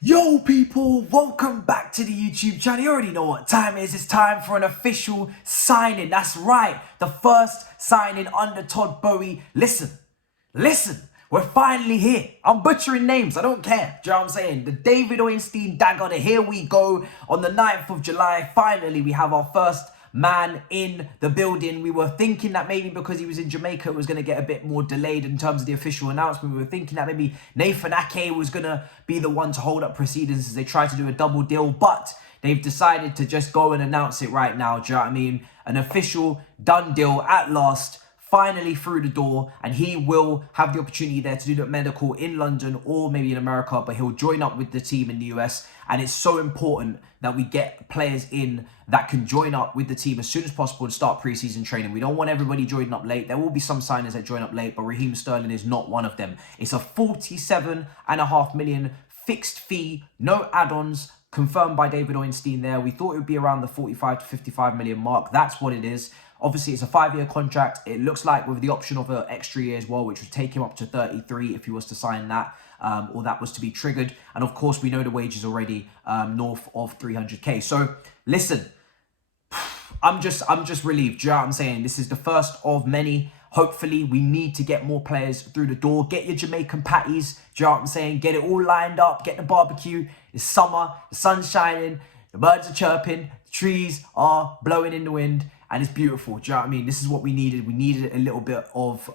Yo people, welcome back to the YouTube channel. You already know what time it is. It's time for an official signing. That's right, the first signing under Todd Boehly. Listen, we're finally here. I'm butchering names, I don't care. Do you know what I'm saying? The David Ornstein dagger, here we go. On the 9th of July, finally we have our first man in the building. We were thinking that maybe because he was in Jamaica it was going to get a bit more delayed in terms of the official announcement. We were thinking that maybe Nathan Ake was going to be the one to hold up proceedings as they try to do a double deal, but they've decided to just go and announce it right now. Do you know what I mean? An official done deal at last, finally through the door, and he will have the opportunity there to do the medical in London or maybe in America, but he'll join up with the team in the US. And it's so important that we get players in that can join up with the team as soon as possible and start preseason training. We don't want everybody joining up late. There will be some signers that join up late, but Raheem Sterling is not one of them. It's a 47.5 million fixed fee, no add-ons, confirmed by David Ornstein there. We thought it would be around the 45 to 55 million mark. That's what it is. Obviously, it's a 5-year contract. It looks like with the option of an extra year as well, which would take him up to 33 if he was to sign that, or that was to be triggered. And of course, we know the wages already north of 300k. So listen, I'm just relieved. Do you know what I'm saying? This is the first of many. Hopefully, we need to get more players through the door. Get your Jamaican patties. Do you know what I'm saying? Get it all lined up. Get the barbecue. It's summer. The sun's shining. The birds are chirping. The trees are blowing in the wind. And it's beautiful. Do you know what I mean? This is what we needed. We needed a little bit of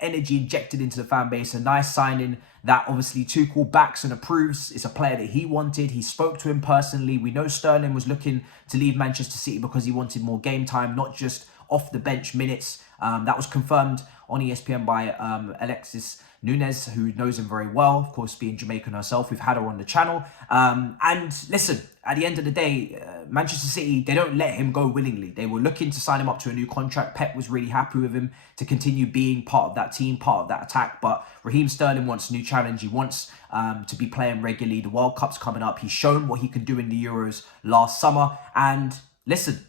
energy injected into the fan base. A nice signing that obviously Tuchel backs and approves. It's a player that he wanted. He spoke to him personally. We know Sterling was looking to leave Manchester City because he wanted more game time, not just off the bench minutes. That was confirmed on ESPN by Alexis Nunez, who knows him very well, of course, being Jamaican herself. We've had her on the channel. And listen, at the end of the day, Manchester City, they don't let him go willingly. They were looking to sign him up to a new contract. Pep was really happy with him to continue being part of that team, part of that attack. But Raheem Sterling wants a new challenge. He wants to be playing regularly. The World Cup's coming up. He's shown what he can do in the Euros last summer. And listen,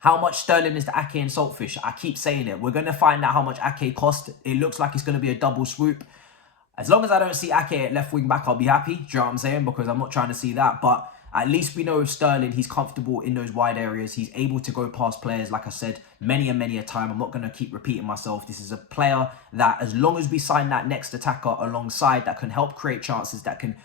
how much Sterling is to Ake and Saltfish? I keep saying it. We're going to find out how much Ake cost. It looks like it's going to be a double swoop. As long as I don't see Ake at left wing back, I'll be happy. Do you know what I'm saying? Because I'm not trying to see that. But at least we know with Sterling, he's comfortable in those wide areas. He's able to go past players, like I said, many a time. I'm not going to keep repeating myself. This is a player that, as long as we sign that next attacker alongside, that can help create chances, that can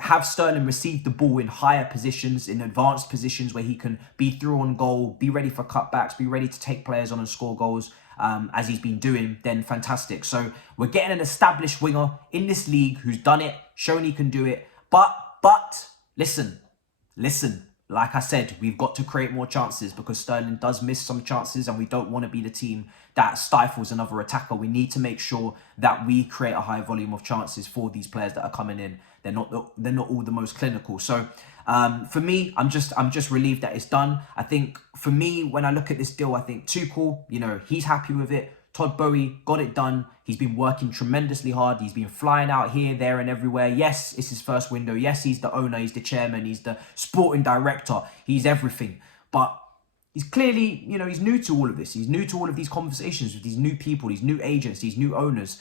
have Sterling receive the ball in higher positions, in advanced positions where he can be through on goal, be ready for cutbacks, be ready to take players on and score goals, as he's been doing, then fantastic. So we're getting an established winger in this league who's done it, shown he can do it. But listen, like I said, we've got to create more chances because Sterling does miss some chances and we don't want to be the team that stifles another attacker. We need to make sure that we create a high volume of chances for these players that are coming in. They're not all the most clinical. So for me, I'm just relieved that it's done. I think for me, when I look at this deal, I think Tuchel, he's happy with it. Todd Boehly got it done. He's been working tremendously hard. He's been flying out here, there, and everywhere. Yes, it's his first window. Yes, he's the owner. He's the chairman. He's the sporting director. He's everything. But he's clearly, he's new to all of this. He's new to all of these conversations with these new people, these new agents, these new owners,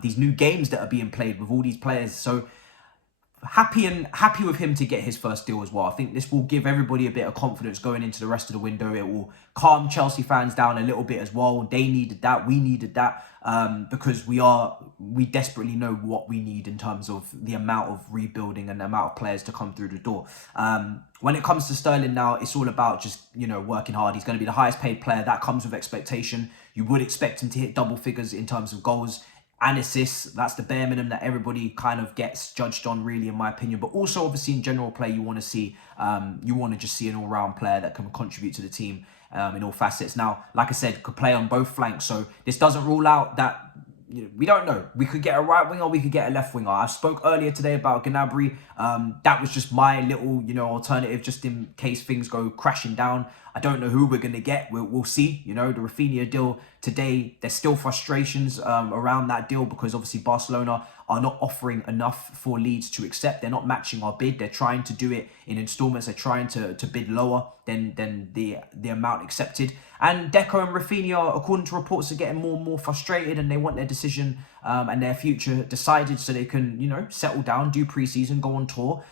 these new games that are being played with all these players. So happy with him to get his first deal as well. I think this will give everybody a bit of confidence going into the rest of the window. It will calm Chelsea fans down a little bit as well. They needed that. We needed that because we desperately know what we need in terms of the amount of rebuilding and the amount of players to come through the door. When it comes to Sterling now, it's all about just, working hard. He's going to be the highest paid player. That comes with expectation. You would expect him to hit double figures in terms of goals and assists. That's the bare minimum that everybody kind of gets judged on, really, in my opinion. But also, obviously, in general play, you want to see, just see an all-round player that can contribute to the team in all facets. Now, like I said, could play on both flanks. So this doesn't rule out that, we don't know. We could get a right winger, we could get a left winger. I spoke earlier today about Gnabry. That was just my little, alternative, just in case things go crashing down. I don't know who we're going to get. We'll see. The Rafinha deal today, there's still frustrations around that deal because obviously Barcelona are not offering enough for Leeds to accept. They're not matching our bid. They're trying to do it in installments. They're trying to bid lower than the amount accepted. And Deco and Rafinha, according to reports, are getting more and more frustrated, and they want their decision and their future decided so they can, you know, settle down, do pre-season, go on tour,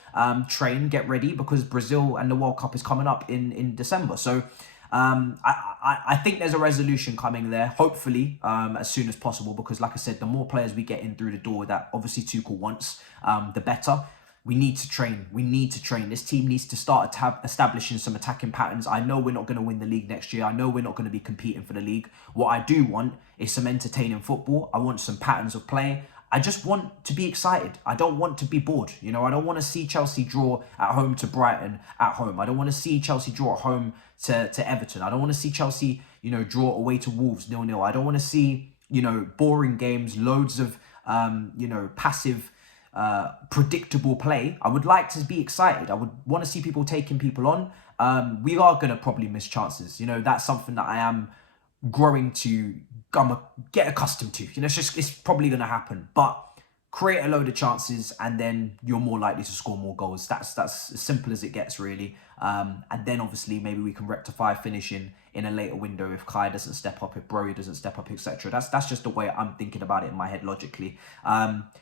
train, get ready, because Brazil and the World Cup is coming up in December. So I think there's a resolution coming there, hopefully, as soon as possible, because like I said, the more players we get in through the door that obviously Tuchel wants, the better. We need to train. We need to train. This team needs to start establishing some attacking patterns. I know we're not going to win the league next year. I know we're not going to be competing for the league. What I do want is some entertaining football. I want some patterns of play. I just want to be excited. I don't want to be bored. You know, I don't want to see Chelsea draw at home to Brighton at home. I don't want to see Chelsea draw at home to Everton. I don't want to see Chelsea, you know, draw away to Wolves 0-0. I don't want to see, you know, boring games, loads of, you know, passive, predictable play. I would like to be excited. I would want to see people taking people on. We are going to probably miss chances. You know, that's something that I am growing to get accustomed to. You know, it's probably going to happen. But create a load of chances and then you're more likely to score more goals. That's as simple as it gets, really. And then obviously maybe we can rectify finishing in a later window if Kai doesn't step up, if Broly doesn't step up, etc. That's just the way I'm thinking about it in my head logically.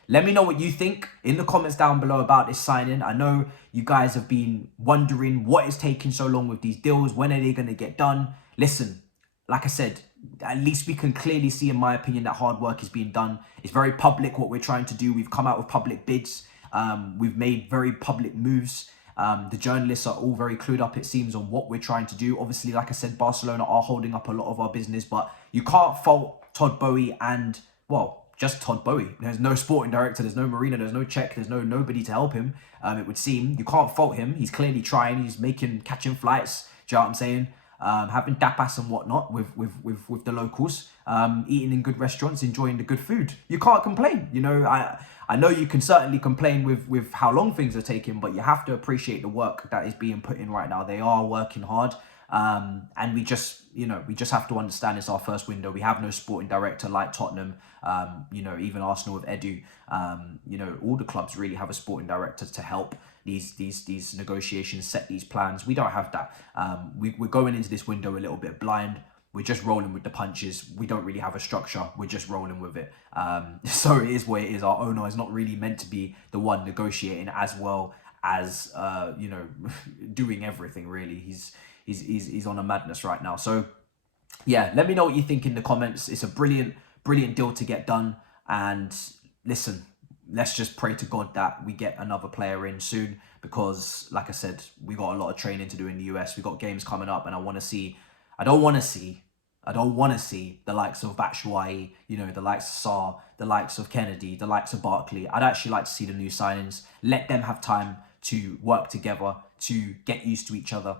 Let me know what you think in the comments down below about this signing. I know you guys have been wondering what is taking so long with these deals. When are they going to get done? Listen, like I said, at least we can clearly see, in my opinion, that hard work is being done. It's very public what we're trying to do. We've come out with public bids. We've made very public moves. The journalists are all very clued up, it seems, on what we're trying to do. Obviously, like I said, Barcelona are holding up a lot of our business, but you can't fault Todd Boehly and, well, just Todd Boehly. There's no sporting director, there's no Marino, there's no Czech, there's nobody to help him, it would seem. You can't fault him. He's clearly trying. He's catching flights. Do you know what I'm saying? Having tapas and whatnot with the locals, eating in good restaurants, enjoying the good food. You can't complain. You know, I know you can certainly complain with how long things are taking, but you have to appreciate the work that is being put in right now. They are working hard, and we just have to understand it's our first window. We have no sporting director like Tottenham. You know, even Arsenal with Edu. You know, all the clubs really have a sporting director to help these negotiations, set these plans. We don't have that. We're going into this window a little bit blind. We're just rolling with the punches. We don't really have a structure. We're just rolling with it. So it is what it is. Our owner is not really meant to be the one negotiating as well as you know, doing everything really. He's on a madness right now. So yeah, let me know what you think in the comments. It's a brilliant deal to get done. And listen, let's just pray to God that we get another player in soon, because like I said, we got a lot of training to do in the US. We got games coming up, and I don't want to see the likes of Batshuayi, you know, the likes of Sarr, the likes of Kennedy, the likes of Barkley. I'd actually like to see the new signings. Let them have time to work together, to get used to each other.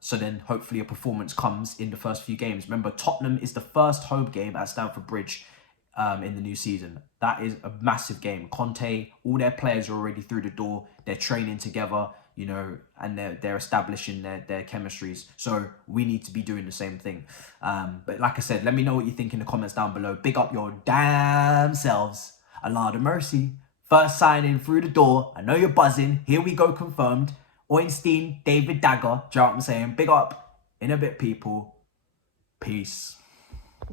So then hopefully a performance comes in the first few games. Remember, Tottenham is the first home game at Stamford Bridge in the new season. That is a massive game. Conte, all their players are already through the door. They're training together, you know, and they're establishing their chemistries. So we need to be doing the same thing. But like I said, let me know what you think in the comments down below. Big up your damn selves. A lot of mercy. First signing through the door. I know you're buzzing. Here we go, confirmed. Ornstein, David Dagger. Do you know what I'm saying? Big up. In a bit, people. Peace.